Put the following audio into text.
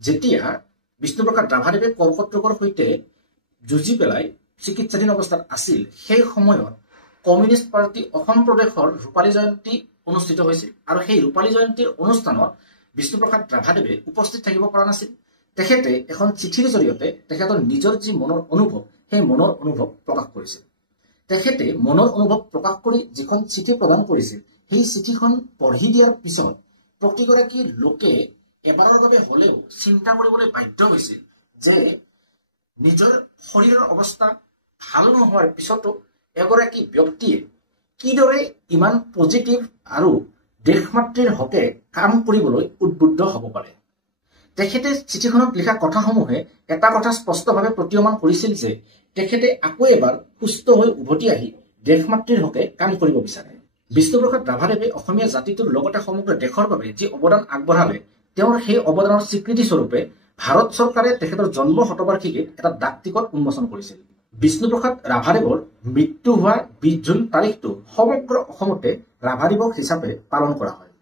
যেতিয়া বিষ্ণুপ্ৰসাদ ৰাভাদেৱে কৰ্কট ৰোগৰ সৈতে যুঁজি পেলাই চিকিৎসাধীন অৱস্থাত আছিল, সেই সময়ত কমিউনিষ্ট পাৰ্টি অসম প্ৰদেশৰ ৰূপালী জয়ন্তী অনুষ্ঠিত হৈছিল আৰু সেই ৰূপালী জয়ন্তীৰ অনুষ্ঠানত বিষ্ণুপ্ৰসাদ ৰাভাদেৱে উপস্থিত থাকিব পৰা নাছিল। তেখেতে এখন চিঠিৰ জৰিয়তে তেখেতৰ নিজৰ যি মনৰ অনুভৱ, সেই মনৰ অনুভৱ প্ৰকাশ কৰিছিল। তেখেতে মনৰ অনুভৱ প্ৰকাশ কৰি যিখন চিঠি প্ৰদান কৰিছিল, সেই চিঠিখন পঢ়ি দিয়াৰ পিছত প্ৰতিগৰাকী লোকে এবাৰৰ বাবে হলেও চিন্তা কৰিবলৈ বাধ্য হৈছিল যে নিজৰ শৰীৰৰ অৱস্থা ভাল নোহোৱাৰ পিছতো এগৰাকী ব্যক্তিয়ে কিদৰে ইমান পজিটিভ আৰু দেশমাতৃৰ হকে কাম কৰিবলৈ উদ্বুদ্ধ হ'ব পাৰে। তেখেতে চিঠিখনত লিখা কথাসমূহে এটা কথা স্পষ্টভাৱে প্ৰতীয়মান কৰিছিল যে তেখেতে আকৌ এবাৰ সুস্থ হৈ উভতি আহি দেশমাতৃৰ হকে কাম কৰিব বিচাৰে। বিষ্ণুপ্ৰসাদ ৰাভাদেৱে অসমীয়া জাতিটোৰ লগতে সমগ্ৰ দেশৰ বাবে যি অৱদান আগবঢ়ালে, তেওঁৰ সেই অৱদানৰ স্বীকৃতি স্বৰূপে ভাৰত চৰকাৰে তেখেতৰ জন্ম শতবাৰ্ষিকীত এটা ডাক টিকট উন্মোচন কৰিছিল। বিষ্ণুপ্ৰসাদ ৰাভাদেৱৰ মৃত্যু হোৱা 20 জুন তাৰিখটো সমগ্ৰ অসমতে ৰাভা দিৱস হিচাপে পালন কৰা হয়।